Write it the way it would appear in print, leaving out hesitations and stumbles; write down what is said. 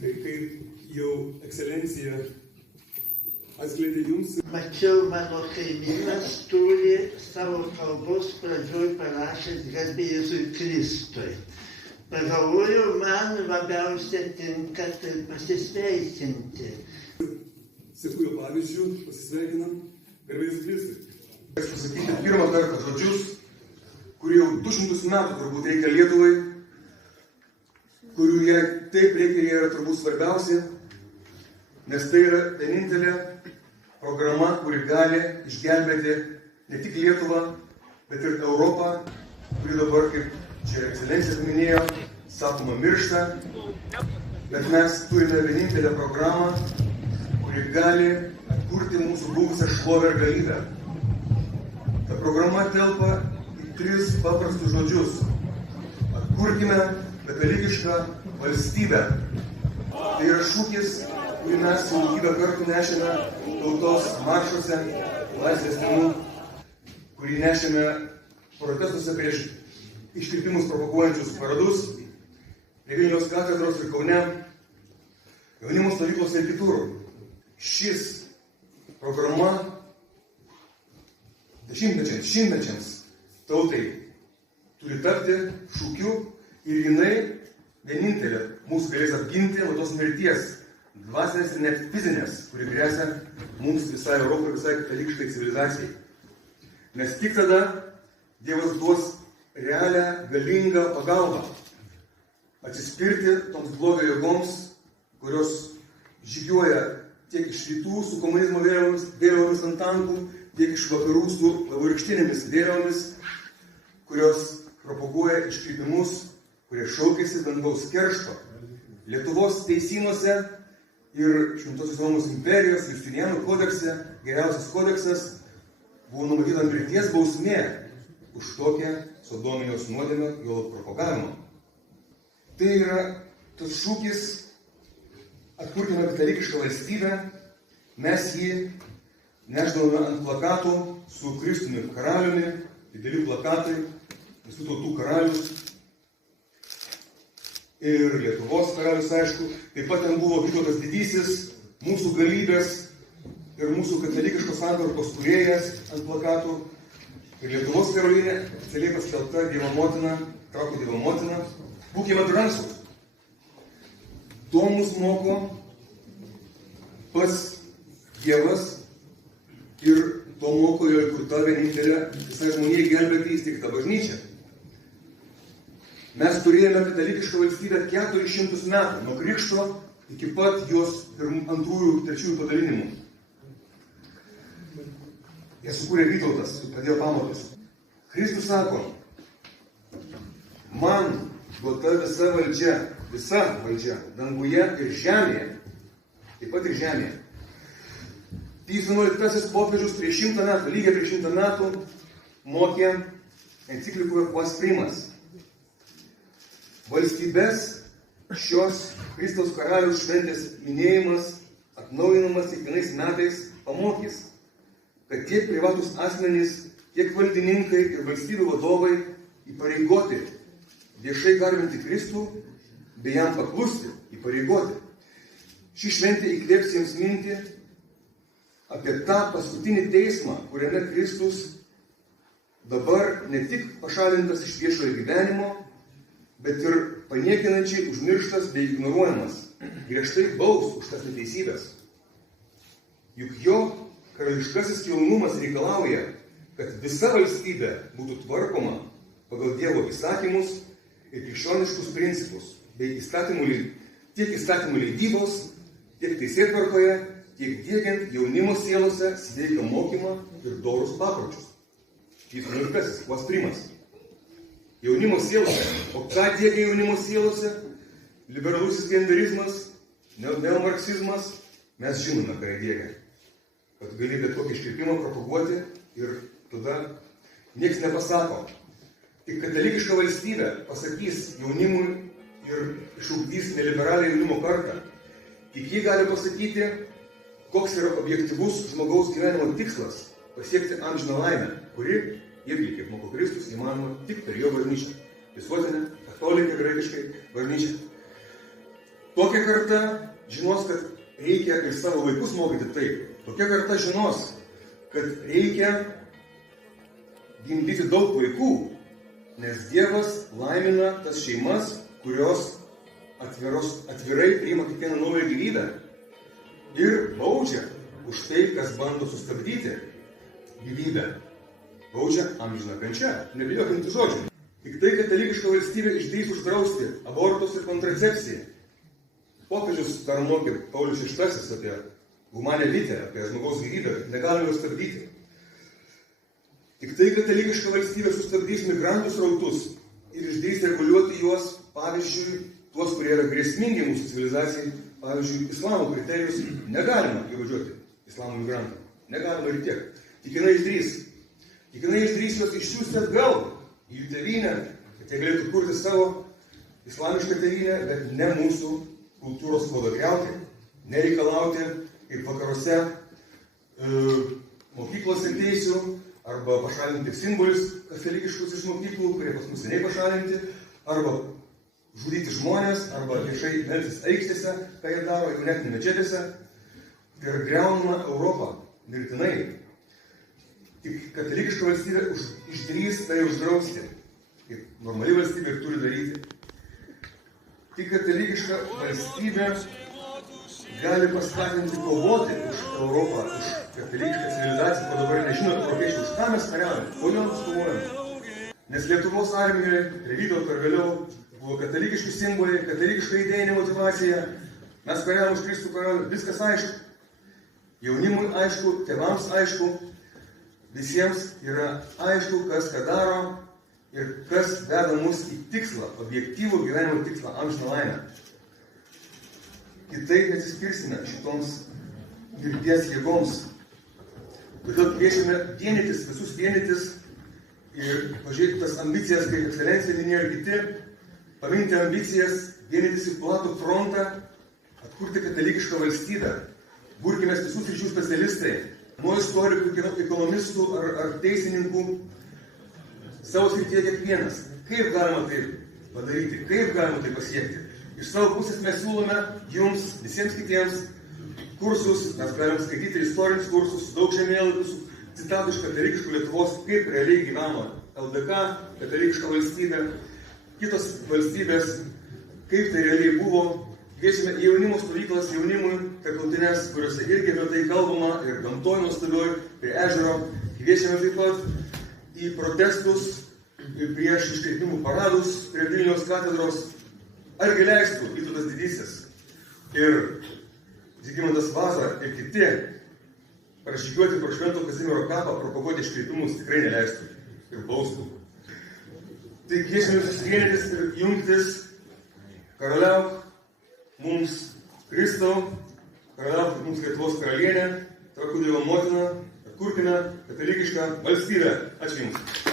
Tai kaip jau ekscelencija atskleidė jums. Mačiau, mano kaimynas turi savo kalbos pradžioj parašęs garbė Jėzui Kristui. Pagalvojau, man labiausiai tinka tai pasisveikinti. Seku jo pavyzdžių, pasisveikinam, garbė Jėzui Kristui. Pasakyti pirmą kartą žodžius, kurie jau 200 metų turbūt reikia Lietuvai, kurių jie taip reikia, jie yra turbūt svarbiausi, nes tai yra vienintelė programa, kuri gali išgelbėti ne tik Lietuvą, bet ir Europą, kuri dabar, kaip čia ekscelencija minėjo, sakoma, miršta, bet mes turime vienintelę programą, kuri gali atkurti mūsų buvusią šlovę ir galybę. Ta programa telpa į 3 paprastus žodžius. Atkurkime katalikišką valstybę. Tai yra šūkis, kurį mes daugybę kartų nešėme tautos maršuose, laisvės dienų, kurį nešėme protestuose prieš iškirpimus provokuojančius paradus, prie Vilniaus katedros ir Kaune, jaunimo stovyklose ir kitur. Šis programa šimtmečiams tautai turi tapti šūkiu ir jinai vienintelė mūsų galės apginti nuo tos mirties, dvasinės ir net fizinės, kuri gresia mums visai Europai, visai katalikiškai civilizacijai. Nes tik tada Dievas duos realią, galingą pagalbą atsispirti toms blogio jėgoms, kurios žygiuoja tiek iš rytų su komunizmo vėliavomis ant tankų, tiek iš vakarų su vaivorykštinėmis vėliavomis, kurios propaguoja iškrypimus, kurie šaukėsi dangaus keršto. Lietuvos teisynuose ir Šventosios Romos imperijos Justinianų kodekse, geriausias kodeksas, buvo numatyta mirties bausmė už tokią sodomijos nuodėmę, jo propagavimą. Tai yra tas šūkis, atkurkime katalikišką valstybę, mes jį nešdavome ant plakatų su Kristumi karaliumi, dideli plakatai, visų tautų karalius ir Lietuvos karalius, aišku. Taip pat ten buvo Vytautas Didysis, mūsų galybės ir mūsų katalikiškos santvarkos kūrėjas ant plakatų. Ir Lietuvos karalienė oficialiai paskelbta Dievo motina, Trakų Dievo motina. Būkime drąsūs. To mus moko pats Dievas ir to moko jo įkurta vienintelė visai žmonijai gelbėti įsteigta bažnyčia. Mes turėjome katalikišką valstybę 400 metų, nuo krikšto iki pat jos 2-3 padalinimų. Jie sukūrė Vytautas, pradėjo pamatus. Kristus sako, man duota visa valdžia, danguje ir žemėje, taip pat ir žemėje. Pijus XI popiežius prieš 100 metų, lygiai prieš 100 metų, mokė enciklikoje Quas Primas. Valstybės šios Kristaus karaliaus šventės minėjimas, atnaujinamas kiekvienais metais, pamokys, kad tiek privatus asmenys, tiek valdininkai ir valstybių vadovai įpareigoti viešai garbinti Kristų, bei jam paklusti, įpareigoti. Ši šventė įkvėps jiems mintį apie tą paskutinį teismą, kuriame Kristus dabar ne tik pašalintas iš viešojo gyvenimo, bet ir paniekinančiai užmirštas bei ignoruojamas, griežtai baus už tas neteisybės. Juk jo karališkasis kilnumas reikalauja, kad visa valstybė būtų tvarkoma pagal Dievo įsakymus ir krikščioniškus principus, bei tiek įstatymų leidybos, tiek teisėtvarkoje, tiek diegiant jaunimo sielose sveiką mokymą ir dorus papročius. Jis nuliškasis, Quas Primas. Jaunimo sielose. O ką diegia jaunimo sielose? Liberalusis genderizmas, neomarksizmas. Mes žinome, ką diegia. Kad gali bet kokį iškreipimą propaguoti ir tada nieks nepasako. Tik katalikiška valstybė pasakys jaunimui ir išugdys neliberalią jaunimo kartą. Tik jį gali pasakyti, koks yra objektyvus žmogaus gyvenimo tikslas – pasiekti amžiną laimę, kuri irgi, kaip moko Kristus, įmanoma tik per jo bažnyčią. Visuotinę, kataliką graikiškai bažnyčią. Tokia karta žinos, kad reikia ir savo vaikus mokyti taip. Tokia karta žinos, kad reikia gimdyti daug vaikų, nes Dievas laimina tas šeimas, kurios atvirai priima kiekvieną naują gyvybę ir baudžia už tai, kas bando sustabdyti gyvybę. Baudžia amžiną kančią, nebijokime tų žodžių. Tik tai katalikiška valstybė išdrįs uždrausti abortus ir kontracepciją. Popiežius dar mokė Paulius VI apie humanę lytę, apie žmogaus gyvybę, negalime jos stabdyti. Tik tai katalikiška valstybė sustabdys migrantų srautus ir išdrįs reguliuoti juos, pavyzdžiui, tuos, kurie yra grėsmingi mūsų civilizacijai, pavyzdžiui, islamo kriterijus negalima įvažiuoti islamo migrantų. Negalima ir tiek. Tik jinai išdrįs. Tik jinai išdrįs juos išsiųsti atgal į jų tėvynę, kad jie galėtų kurti savo islamišką tėvynę, bet ne mūsų kultūros kodą griauti, nereikalauti kaip vakaruose mokyklose teisių arba pašalinti simbolius katalikiškus iš mokyklų, kurie pas mus seniai pašalinti, arba žudyti žmonės, arba viešai melstis aikštėse, ką jie daro, jeigu net ne mečetėse. Tai yra griaunama Europą mirtinai. Tik katalikiška valstybė išdrįs tai uždrausti, kaip normali valstybė ir turi daryti. Tik katalikiška valstybė gali paskatinti kovoti už Europą, už katalikišką civilizaciją, ko dabar nežino europiečiai, už ką mes kariaujame, kodėl mes kovojame. Nes Lietuvos armijoje, Revydov ar vėliau, buvo katalikiški simboliai, katalikiška idėjinė motyvacija. Mes kariavom už Kristų karalių, viskas aišku. Jaunimui aišku, tėvams aišku, visiems yra aišku, kas ką daro ir kas veda mus į tikslą, objektyvų gyvenimo tikslą, amžiną laimę. Kitaip nesiskirsime šitoms mirties jėgoms. Todėl kviečiame vienytis, visus vienytis ir pažiūrėti tas ambicijas, kaip ekscelencija minėjo ir kiti, paminti ambicijas, vienytis į platų frontą, atkurti katalikišką valstybę. Burkime visų sričių specialistai, nuo istorikų, ekonomistų ar teisininkų, savo srityje kiekvienas. Kaip galima tai padaryti, kaip galima tai pasiekti? Iš savo pusės mes siūlome jums, visiems kitiems, kursus, mes galim skaityti istorinius kursus, daug žemėlapių, citatų iš katalikiškų Lietuvos, kaip realiai gyveno LDK, katalikiška valstybė, kitos valstybės, kaip tai realiai buvo. Kviečiame į jaunimo stovyklas, jaunimui, tarptautinės, kuriuose irgi apie tai kalbama, ir gamtoj nuostabioj, prie ežero. Kviečiame taip pat į protestus prieš iškreipimų paradus prie Vilniaus katedros. Argi leistų Vytautas Didysis ir Žygimantas Vaza ir kiti pražygiuoti pro Švento Kazimiero kapą, propaguoti iškreipimus tikrai neleistų ir baustų. Tai kviečiame susivienytis ir jungtis, karaliauk mums Kristau, karaliauk mums Lietuvos karalienė, trakų Dievo motina, atkurkime katalikišką valstybę. Ačiū Jums.